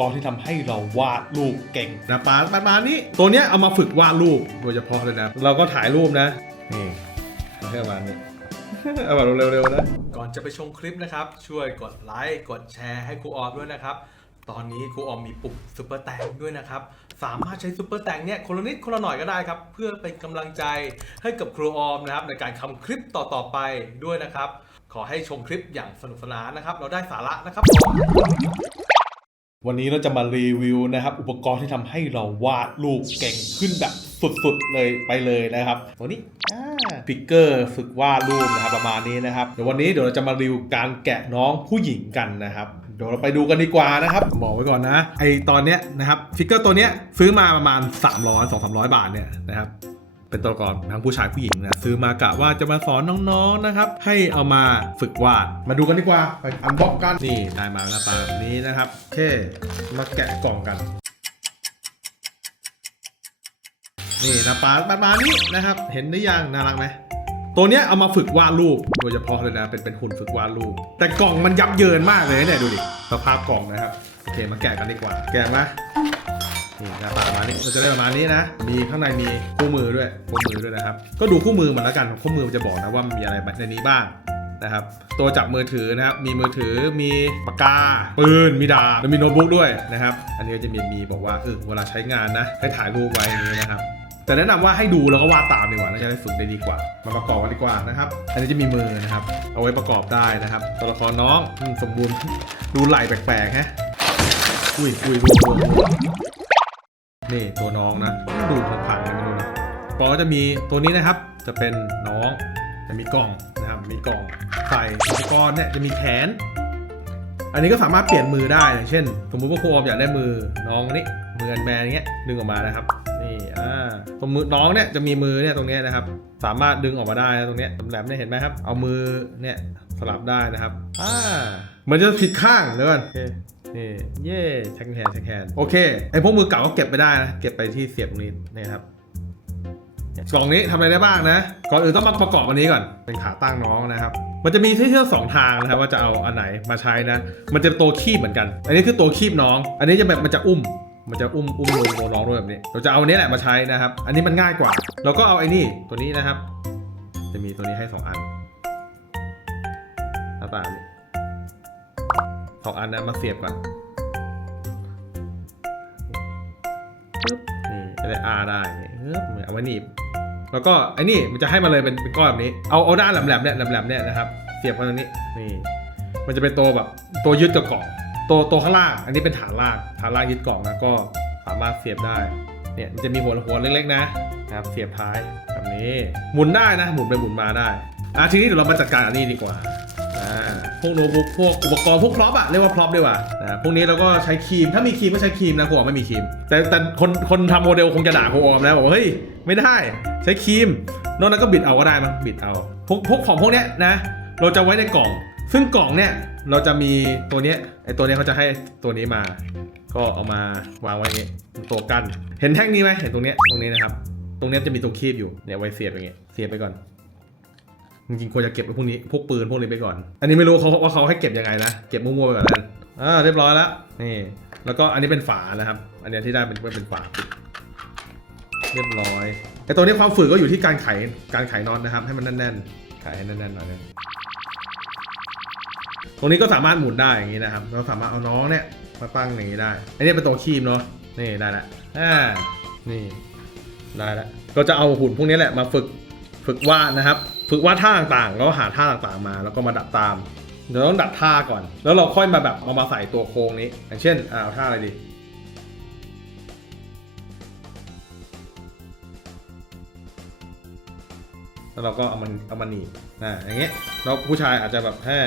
กรที่ทำให้เราวาดรูปเก่งนะปาประมาณนี้ ตัวเนี้ยเอามาฝึกวาดรูปโดยเฉพาะเลยนะ เราก็ถ่ายรูปนะ นี่เอาแค่ประมาณนี้เอาแบบเร็วๆนะ ก่อนจะไปชมคลิปนะครับ ช่วยกดไลค์ กดแชร์ให้ครูออมด้วยนะครับ ตอนนี้ครูออมมีปุ่มซุปเปอร์แตงด้วยนะครับ สามารถใช้ซุปเปอร์แตงเนี่ยคนละนิดคนละหน่อยก็ได้ครับ เพื่อเป็นกำลังใจให้กับครูออมนะครับ ในการทำคลิปต่อๆไปด้วยนะครับ ขอให้ชมคลิปอย่างสนุกสนานนะครับ เราได้สาระนะครับผม วันนี้เราจะมารีวิวนะครับ อุปกรณ์ที่ทำให้เราวาดรูปเก่งขึ้นแบบสุดๆเลยไปเลยนะครับ ตัวนี้พิกเกอร์ฝึกวาดรูปนะครับประมาณนี้นะครับเดี๋ยววันนี้เดี๋ยวเราจะมารีวิวการแกะน้องผู้หญิงกันนะครับเดี๋ยวเราไปดูกันดีกว่านะครับบอกไว้ก่อนนะไอตอนเนี้ยนะครับฟิกเกอร์ตัวเนี้ยซื้อมาประมาณ 300 2 300 บาทเนี่ยนะครับ เป็นตัวละครทั้งผู้ชายผู้หญิงนะซื้อมากะว่าจะมาสอนน้องๆนะครับ ให้เอามาฝึกวาดมาดูกันดีกว่าไปอันบ็อกกันนี่ได้มาหน้าตาแบบนี้นะครับโอเคมาแกะกล่องกันนี่น้าตาประมาณนี้นะครับ เห็นหรือยังน่ารักไหมตัวเนี้ยเอามาฝึกวาดรูปโดยเฉพาะเลยนะเป็นเป็นหุ่นฝึกวาดรูป แต่กล่องมันยับเยินมากเลยเนี่ยดูดิสภาพกล่องนะครับโอเคมาแกะกันดีกว่า แกะมา นี่หน้าตาประมาณนี้เราจะได้ประมาณนี้นะ มีข้างในมีคู่มือด้วยคู่มือด้วยนะครับ ก็ดูคู่มือมันแล้วกันคู่มือมันจะบอกนะว่ามีอะไรในนี้บ้างนะครับ ตัวจับมือถือนะครับ มีมือถือ มีปากกา ปืน มีดาบแล้วมีโน้ตบุ๊กด้วยนะครับ อันนี้ก็จะมีมีบอกว่าเออเวลาใช้งานนะ ให้ถ่ายรูปไว้อย่างนี้นะครับแต่แนะนำว่าให้ดูแล้วก็วาดตามดีกว่าน่าจะได้ฝึกได้ดีกว่า มาประกอบกันดีกว่านะครับ อันนี้จะมีมือนะครับ เอาไว้ประกอบได้นะครับ ตัวละครน้องสมบูรณ์ ดูไหล่แปลกๆฮะ อุ้ยอุ้ยรวมรวมรวม นี่ตัวน้องนะดูผ่านๆกันไม่รู้นะปอก็จะมีตัวนี้นะครับ จะเป็นน้องจะมีกล่องนะครับ มีกล่องใส่อุปกรณ์เนี่ยจะมีแขน อันนี้ก็สามารถเปลี่ยนมือได้อย่างเช่น สมมุติว่าครูออมอยากได้มือน้องนี่มืออันแบนอย่างเงี้ยดึงออกมานะครับนี่อ่าตรงมือน้องเนี่ยจะมีมือเนี่ยตรงนี้นะครับ สามารถดึงออกมาได้นะตรงนี้แหลมเนี่ยเห็นไหมครับ เอามือเนี่ยสลับได้นะครับอ่ามันจะผิดข้างเดี๋ยวก่อนโอเค นี่เย่แท็กแฮนแท็กแฮนโอเคไอพวกมือเก่าก็เก็บไปได้นะเก็บไปที่เสียบตรงนี้นะครับกล่องนี้ทำอะไรได้บ้างนะ ก่อนอื่นต้องมาประกอบอันนี้ก่อน เป็นขาตั้งน้องนะครับ มันจะมีที่เชื่อสองทางนะครับว่าจะเอาอันไหนมาใช้นะ มันจะตัวคีบเหมือนกัน อันนี้คือตัวคีบน้อง อันนี้จะแบบมันจะอุ้ม มันจะอุ้มอุ้มลงตัวน้องด้วยแบบนี้ เราจะเอาอันนี้แหละมาใช้นะครับ อันนี้มันง่ายกว่า เราก็เอาไอ้นี่ตัวนี้นะครับ จะมีตัวนี้ให้สองอันหน้าตาแบบนี้ สองอันนะมาเสียบก่อนปึ๊บนี่จะได้ R ได้นี่ปึ๊บเอาไว้หนีบแล้วก็ไอ้นี่มันจะให้มาเลยเป็นเป็นก้อนแบบนี้ เอาเอาด้านแหลมๆเนี่ยแหลมๆเนี่ยนะครับ เสียบเข้าตรงนี้นี่ มันจะเป็นตัวแบบตัวยึดกับกล่องตัวตัวข้างล่าง อันนี้เป็นฐานล่างฐานล่างยึดกล่องนะก็สามารถเสียบได้ เนี่ยมันจะมีหัวหัวเล็กๆนะนะครับ เสียบท้ายแบบนี้ หมุนได้นะ หมุนไปหมุนมาได้อะทีนี้เดี๋ยวเรามาจัดการอันนี้ดีกว่าอ่า พวกโน้ตบุ๊กพวกอุปกรณ์พวกพร็อพอะเรียกว่าพร็อพดีกว่านะพวกนี้เราก็ใช้ครีมถ้ามีครีมก็ใช้ครีมนะครูออมไม่มีครีม แต่แต่คนคนทำโมเดลคงจะด่าครูออมนะบอกว่าเฮ้ยไม่ได้ใช้ครีมนอกนั้นก็บิดเอาก็ได้มั้งบิดเอาพวกพวกของพวกเนี้ยนะ เราจะไว้ในกล่อง ซึ่งกล่องเนี่ยเราจะมีตัวเนี้ยไอตัวเนี้ยเขาจะให้ตัวนี้มา ก็เอามาวางไว้อย่างงี้ตัวกัน เห็นแท่งนี้ไหมเห็นตรงเนี้ยตรงนี้นะครับ ตรงเนี้ยจะมีตัวคีบอยู่เนี่ยไว้เสียบอย่างเงี้ยเสียบไปก่อน จริงๆควรจะเก็บไว้พวกนี้พวกปืนพวกนี้ไปก่อน อันนี้ไม่รู้เขาว่าเขาให้เก็บยังไงนะ เก็บมั่วๆไปก่อนแล้วอ่าเรียบร้อยแล้ว นี่ แล้วก็อันนี้เป็นฝานะครับ อันนี้ที่ได้เป็นเป็นฝาเรียบร้อยไอตัวนี้ความฝืดก็อยู่ที่การไขการไขน็อตนะครับ ให้มันแน่นๆ ไขให้แน่นๆหน่อยนึงตรงนี้ก็สามารถหมุนได้อย่างนี้นะครับ เราสามารถเอาน้องเนี่ยมาตั้งอย่างนี้ได้ อันนี้เป็นตัวคีมเนาะ นี่ได้ละอ่า นี่ได้ล้วก็จะเอาหุ่นพวกนี้แหละมาฝึกฝึกวาดนะครับ ฝึกวาดท่าต่างๆ แล้วหาท่าต่างๆมา แล้วก็มาดัดตามเดี๋ยวต้องดัดท่าก่อน แล้วเราค่อยมาแบบเอามาใส่ตัวโครงนี้ อย่างเช่นอ่าเอาท่าอะไรดีแล้วเราก็เอามันเอามันหนีบอ่าอย่างเงี้ยแล้วผู้ชายอาจจะแบบแค่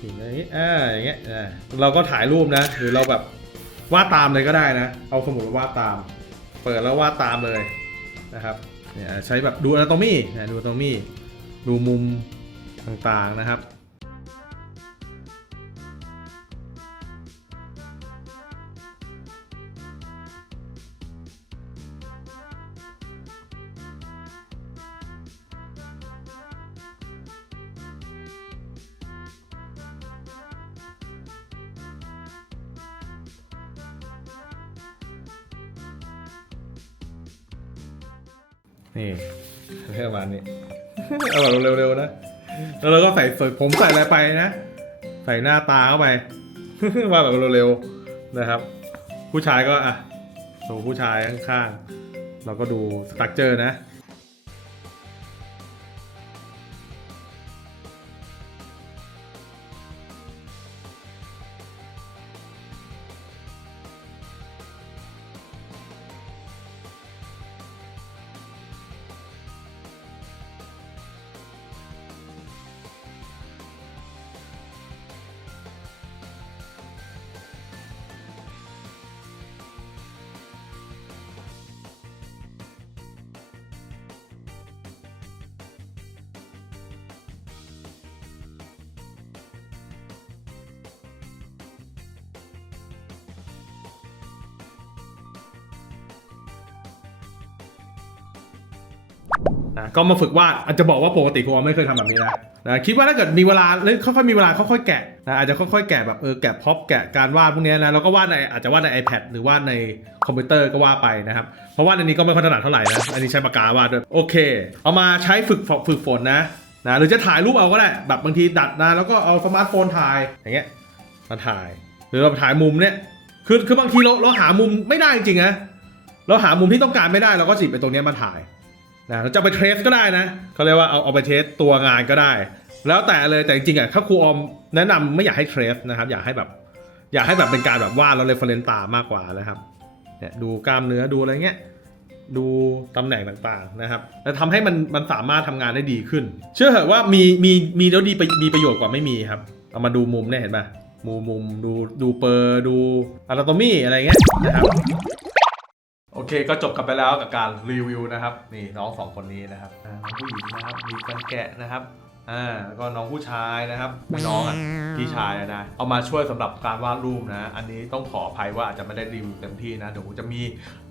อย่างเงี้ยอ่าอย่างเงี้ยอ่าเราก็ถ่ายรูปนะ หรือเราแบบวาดตามเลยก็ได้นะ เอาสมุดมาวาดตาม เปิดแล้ววาดตามเลยนะครับเนี่ยใช้แบบดูอนาโตมีนะดูอนาโตมี ดูมุมต่างๆนะครับ นี่ประวันนี้ เอาแบบเร็วๆนะ แล้วเราก็ใส่ผมใส่อะไรไปนะ ใส่หน้าตาเข้าไป ว่าแบบเร็วๆนะครับ ผู้ชายก็อะโซ่ผู้ชายข้างๆ เราก็ดูสตั๊กเจอร์นะ นะก็มาฝึกวาดอาจจะบอกว่าปกติครูออมไม่เคยทำแบบนี้นะนะคิดว่าถ้าเกิดมีเวลาหรือค่อยๆมีเวลาค่อยๆแกะนะอาจจะค่อยๆแกะแบบเออแกะพ็อปแกะการวาดพวกนี้นะแล้วก็วาดในอาจจะวาดใน iPad หรือวาดในคอมพิวเตอร์ก็ว่าไปนะครับ เพราะวาดอันนี้ก็ไม่ค่อยถนัดเท่าไหร่นะอันนี้ใช้ปากกาวาดด้วยโอเค เอามาใช้ฝึกฝึกฝนนะนะหรือจะถ่ายรูปเอาก็ได้แบบบางทีดัดนะแล้วก็เอาสมาร์ทโฟนถ่ายอย่างเงี้ยมาถ่าย หรือเราถ่ายมุมเนี้ยคือคือบางทีเราเราหามุมไม่ได้จริงๆนะเราหามุมที่ต้องการไม่ได้เราก็จิบไปตรงเนี้ยมาถ่าย นะเราจะไปเทรสก็ได้นะเขาเรียกว่าเอาเอาไปเทรสตัวงานก็ได้ แล้วแต่เลยแต่จริงๆอะถ้าครูออมแนะนำไม่อยากให้เทรสนะครับ อยากให้แบบ อยากให้แบบเป็นการแบบวาดแล้วเรฟเฟรนตามากกว่านะครับเนี่ยดูกล้ามเนื้อดูอะไรเงี้ยดูตำแหน่งต่างๆนะครับแล้วทำให้มันมันสามารถทำงานได้ดีขึ้น เชื่อเหอะว่ามีมีมีแล้วดีไปมีประโยชน์กว่าไม่มีครับ เอามาดูมุมเนี่ยเห็นปะมุมมุมดูดูเปอร์ดูอ n a โตมีอะไรเงี้ยนะครับ เคก็จบกันไปแล้วกับการรีวิวนะครับ นี่น้องสองคนนี้นะครับอ่าน้องผู้หญิงนะครับมีกันแกะนะครับอ่าแล้วก็น้องผู้ชายนะครับน้องอะพี่ชายอะนะเอามาช่วยสำหรับการวาดรูปนะ อันนี้ต้องขออภัยว่าอาจจะไม่ได้รีวิวเต็มที่นะเดี๋ยวผมจะมี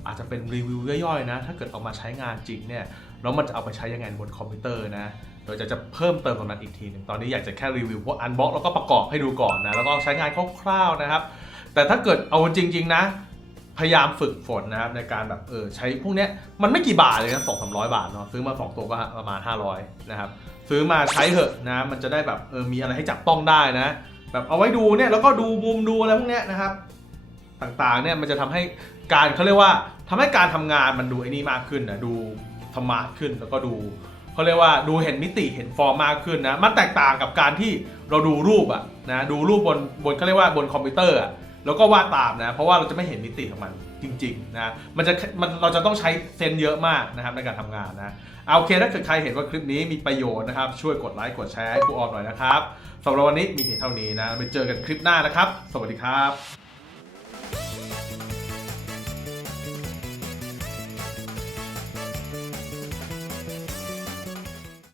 อาจจะเป็นรีวิวย่อยๆนะ ถ้าเกิดเอามาใช้งานจริงเนี่ยแล้วมันจะเอาไปใช้ยังไงบนคอมพิวเตอร์นะเดี๋ยวจะจะเพิ่มเติมตรงนั้นอีกทีหนึงตอนนี้อยากจะแค่รีวิวพวกอันบ็อกแล้วก็ประกอบให้ดูก่อนนะแล้วก็ใช้งานคร่าวๆนะครับ แต่ถ้าเกิดเอาจริง ๆ นะ พยายามฝึกฝนนะครับในการแบบเออใช้พวกเนี้ยมันไม่กี่บาทเลยนะสองสามร้อยบาทเนาะซื้อมา 2 ตัวก็ประมาณ 500นะครับซื้อมาใช้เถอะนะมันจะได้แบบเออมีอะไรให้จับต้องได้นะ แบบเอาไว้ดูเนี่ยแล้วก็ดูมุมดูอะไรพวกเนี้ยนะครับ ต่างๆเนี่ยมันจะทำให้การเขาเรียกว่าทำให้การทำงานมันดูไอ้นี่มากขึ้นนะดูสมาร์ทขึ้นแล้วก็ดูเขาเรียกว่าดูเห็นมิติเห็นฟอร์มมากขึ้นนะมันแตกต่างกับการที่เราดูรูปอะนะดูรูปบนบนเขาเรียกว่าบนคอมพิวเตอร์อะ แล้วก็วาดตามนะ เพราะว่าเราจะไม่เห็นมิติของมันจริงๆนะมันจะมันเราจะต้องใช้เซนเยอะมากนะครับในการทำงานนะเอาโอเคถ้าเกิดใครเห็นว่าคลิปนี้มีประโยชน์นะครับ ช่วยกดไลค์กดแชร์ให้ครูออมหน่อยนะครับสำหรับวันนี้มีเพียงเท่านี้นะไปเจอกันคลิปหน้านะครับ สวัสดีครับ